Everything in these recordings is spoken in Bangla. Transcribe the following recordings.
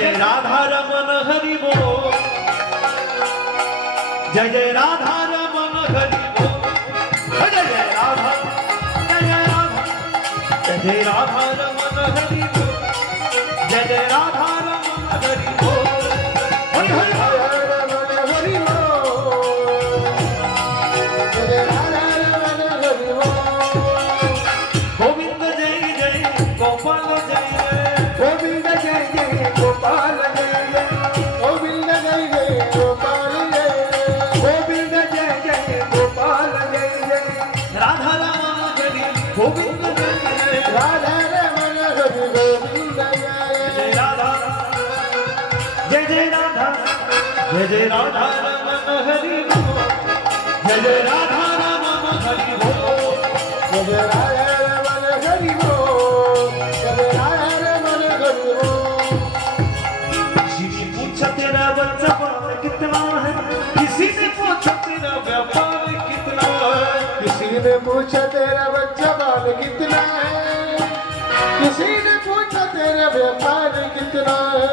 जय राधा रमन हरि बोल, जय जय राधा रमन हरि बोल, जय जय राधा, जय जय राधा, जय जय राधा रमन हरि बोल, जय जय राधा रमन हरि बोल, हरि हरि रमन हरि बोल, जय जय राधा रमन हरि बोल। गोविंद जय जय गोपाल जय जय, गोविंद जय जय गोपाल जय जय, गोविंद जय जय गोपाल जय जय, गोविंद जय जय गोपाल जय जय, राधा रमन हरि गोविंद जय जय, राधा रमन हरि गोविंद जय राधा, जय जय राधा, जय जय राधा रमन हरि बोल, जय जय राधा रमन हरि बोल, जय जय राधा रमन हरि बोल, जय जय राधा रमन हरि बोल। किसी ने पूछा तेरा बच्चा बाल कितना है, किसी ने पूछा तेरा व्यापार कितना है, किसी ने पूछा तेरा बच्चा बाल कितना है, किसी ने पूछा तेरा व्यापार कितना है।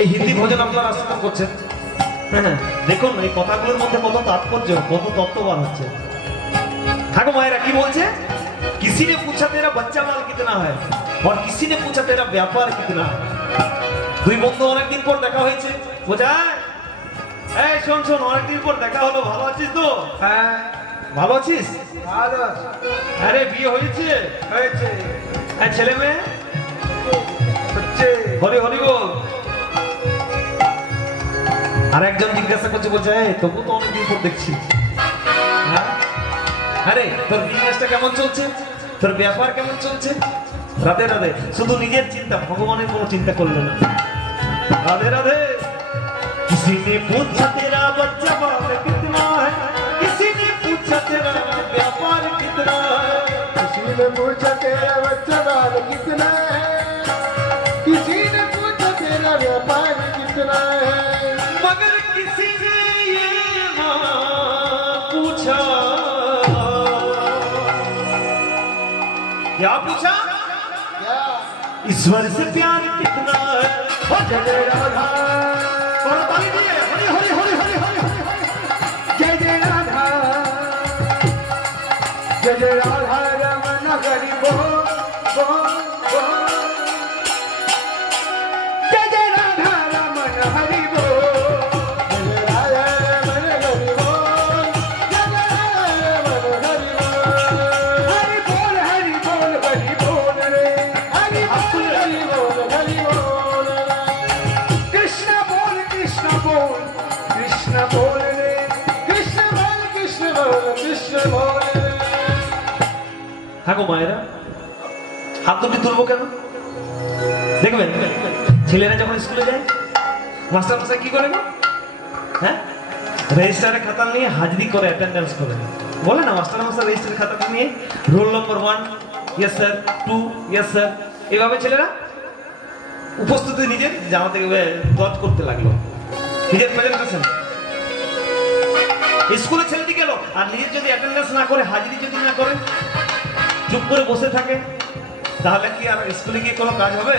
এই হিন্দি ভজন আপনারা আস্তে করছেন, হ্যাঁ দেখুন এই কথাগুলোর মধ্যে কত তাৎপর্য, কত তত্ত্ববান হচ্ছে। ঠাকুর মায়েরা কি বলছে, किसी ने पूछा तेरा बच्चा माल कितना है और किसी ने पूछा तेरा व्यापार कितना है। দুই বন্ধু অনেকদিন পর দেখা হয়েছে, বোঝায় এই শোন শোন অনেকদিন পর দেখা হলো, ভালো আছিস তো? হ্যাঁ ভালো আছিস? ভালো আছি। আরে বিয়ে হয়েছে? হয়েছে। হ্যাঁ ছেলে মেয়ে হচ্ছে। হরি হরি বল। আর একজন জিজ্ঞাসা করছে, বলছে এই তবু তো অনেকদিন পর দেখছি। হ্যাঁ আরে তোর বিজনেসটা কেমন চলছে, তোর ব্যাপার কেমন চলছে? রাধে রাধে। শুধু নিজের চিন্তা, ভগবানের কোনো চিন্তা করলো না। राधे राधे। किसी ने पूछा तेरा बच्चा बाल कितना है, किसी ने पूछा तेरा व्यापार कितना है, किसी ने पूछा तेरा बच्चा बाल कितना है, किसी ने पूछा तेरा व्यापार कितना है, मगर किसी ने ये ना पूछा। क्या पूछा? ईश्वर से प्यार कितना है। जय जय राधा, और ताली दिए, हरि हरि हरि हरि हरि, जय जय राधा, जय जय राधा रमन हरि बोल बोल बोल, जय जय राधा रमन हरि बोल, जय जय राधा रमन हरि बोल, जय जय राधा रमन हरि बोल, हरि बोल हरि बोल हरि बोल रे, हरि बोल हरि बोल हरि बोल। कृष्ण बोल कृष्ण बोल रे, कृष्ण बोल कृष्ण बोल कृष्ण बोल रे। हाँ गो मायरा हाथ দুটি তুলবো কেন দেখবেন, ছেলেরা যখন স্কুলে যায় মাস্টার মশাই কি করে, হ্যাঁ রেজিস্টারে খাতা নিয়ে হাজিরি করে, অ্যাটেন্ডেন্স করে, বলে না মাস্টার মশাই রেজিস্টারে খাতা নিয়ে roll number 1 yes sir, 2 yes sir, এইভাবে ছেলেরা উপস্থিতি নিজের জামা থেকে দত করতে লাগলো, নিজের প্রেজেন্টেশন। স্কুলে ছেলেটি গেল আর নিজের যদি অ্যাটেন্ডেন্স না করে, হাজিরি যদি না করে, চুপ করে বসে থাকে, তাহলে কি আর স্কুলে গিয়ে কোনো কাজ হবে?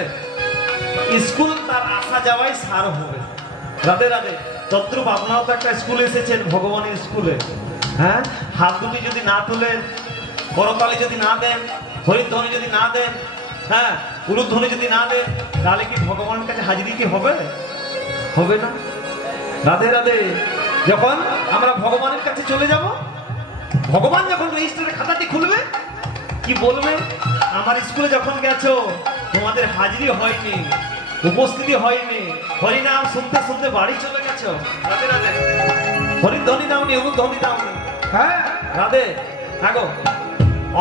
স্কুল তার আসা যাওয়াই সার হবে। রাধে রাধে। তদ্রূপ আপনারাও তো একটা স্কুলে এসেছেন, ভগবানের স্কুলে, হ্যাঁ হাত দুটি যদি না তুলেন, করতালি যদি না দেন, হরিধ্বনি যদি না দেন, হ্যাঁ উলুধ্বনি যদি না দেন, তাহলে কি ভগবানের কাছে হাজিরি কি হবে? হবে না। রাধে রাধে। যখন আমরা ভগবানের কাছে চলে যাব, ভগবান যখন রেজিস্টারের খাতাটি খুলবে, কি বলবে, আমার স্কুলে যখন গেছো তোমাদের হাজিরি হয়নি, উপস্থিতি হয়নি, হরিনাম শুনতে শুনতে বাড়ি চলে গেছো। রাধে রাধে। হরিধ্বনি দাওনি, উলুধ্বনি দাওনি, হ্যাঁ রাধে। আগো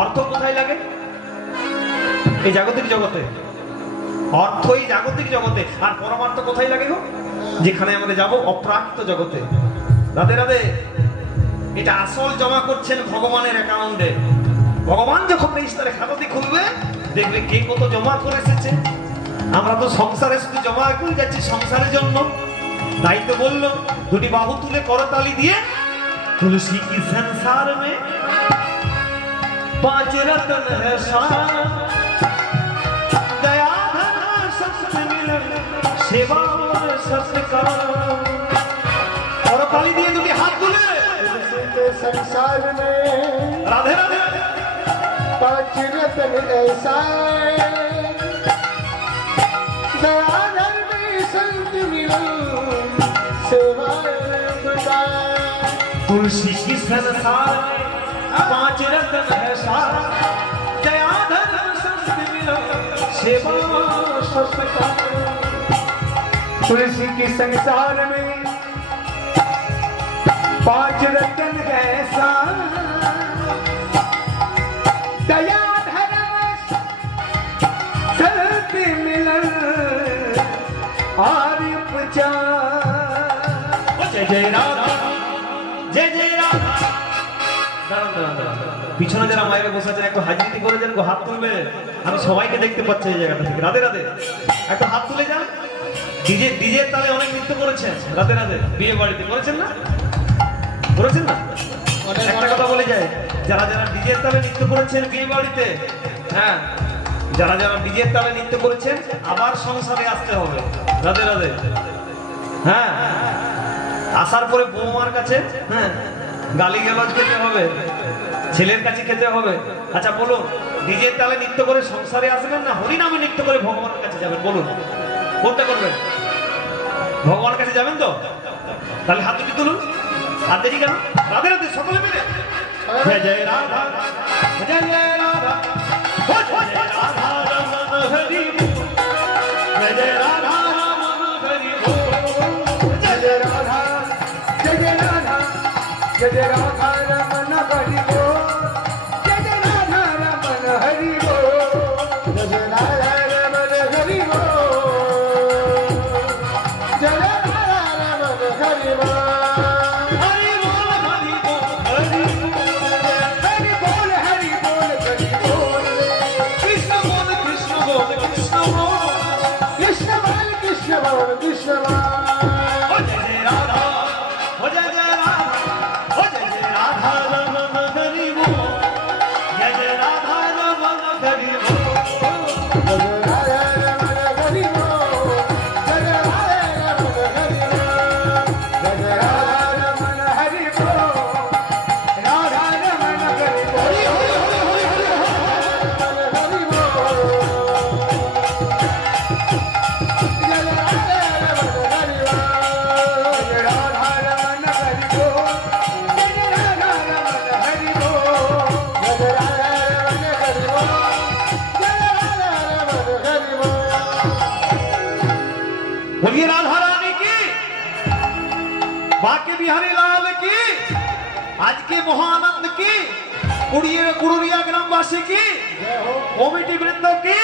অর্থ কোথায় লাগে? এই জাগতিক জগতে। অর্থ এই জাগতিক জগতে, আর পরমার্থ কোথায় লাগে গো? যেখানে আমরা যাব, অপ্রাকৃত জগতে। রাধে রাধে। এটা আসল জমা করছেন ভগবানের অ্যাকাউন্টে। ভগবান যখন রেজিস্টারে খাতাটি খুলবে, দেখবে কে কত জমা করে এসেছে। আমরা তো সংসারে শুধু জমা করে যাচ্ছি সংসারের জন্য। তাই তো বললো, দুটি বাহু তুলে করতালি দিয়ে, तुलसी की संसार में 5 रत्न है दया धर्म संत मिलन सेवा और सत्कार। और ताली दिए दुटी हाथ तुले संसार में राधे राधे पांच रतन ऐसा दया धर्म संत मिलन सेवा तुलसी की संसार पांच रत्न है सारा दया धर्म संत मिलन सेवा सत्कार। तुलसी के संसार में पांच रतन ऐसा दया धर्म संत मिलन आर्य जय जय राधा जय जय राधा। পিছনে যারা মায়েরা বসে আছেন একটু হাজিরি করে যান, হাত তুলবে, আমি সবাইকে দেখতে পাচ্ছি এই জায়গাটা থেকে। রাধে রাধে, একটু হাত তুলে যান। ডিজের তালে অনেক নৃত্য করেছেন, রাধে রাধে, বিয়ে বাড়িতে করেছেন না? করেছেন না? একটা কথা বলে যায়, যারা যারা ডিজের তালে নৃত্য করেছেন বিয়ে বাড়িতে, হ্যাঁ, যারা যারা ডিজের তালে নৃত্য করেছেন আবার সংসারে আসতে হবে। রাধে রাধে। হ্যাঁ, আসার পরে বৌমার কাছে হ্যাঁ গালি গালাজ খেতে হবে, ছেলের কাছে খেতে হবে। আচ্ছা বলুন, ডিজের তালে নৃত্য করে সংসারে আসবেন না হরিনামে নৃত্য করে ভগবানের কাছে যাবেন? বলুন কোনটা করবেন? ভগবানের কাছে যাবেন তো? তাহলে হাত দুটি তুলুন। হাত দেরি কেন? রাধে রাধে সকলে মিলে জয় জয় রাধা জয় জয় রাধা জয় রাধা রমন হরি জয় জয় রাধা রমন হরি जय जय राधा जय जय राधा जय जय राधा रमन हरि बोल जय जय राधा रमन हरि बोल जय जय राधा रमन हरि बोल जय राधा रमन हरि बोल हरि बोल हरि बोल हरि बोल हरि बोल कृष्ण बोल कृष्ण बोल कृष्ण बोल कृष्ण बोल कृष्ण बोल कृष्ण बोल जय जय राधा हो जय जय राधा हो जय जय राधा रमन हरि बोल जय जय राधा रमन हरि बोल जय जय राधा रमन हरि बोल जय जय राधा रमन हरि बोल जय जय राधा रमन हरि बोल राधा रमन हरि बोल हरि बोल जय राधा रमन हरि बोल जय राधा रमन हरि बोल जय राधा रमन हरि बोल जय राधा रमन हरि बोल जय राधा रमन हरि बोल बोलिए राधा रानी की, बाके बिहारी लाल की, आज के महानंद की, कुड़िया ग्रामवासी की, कमिटी वृंदों की,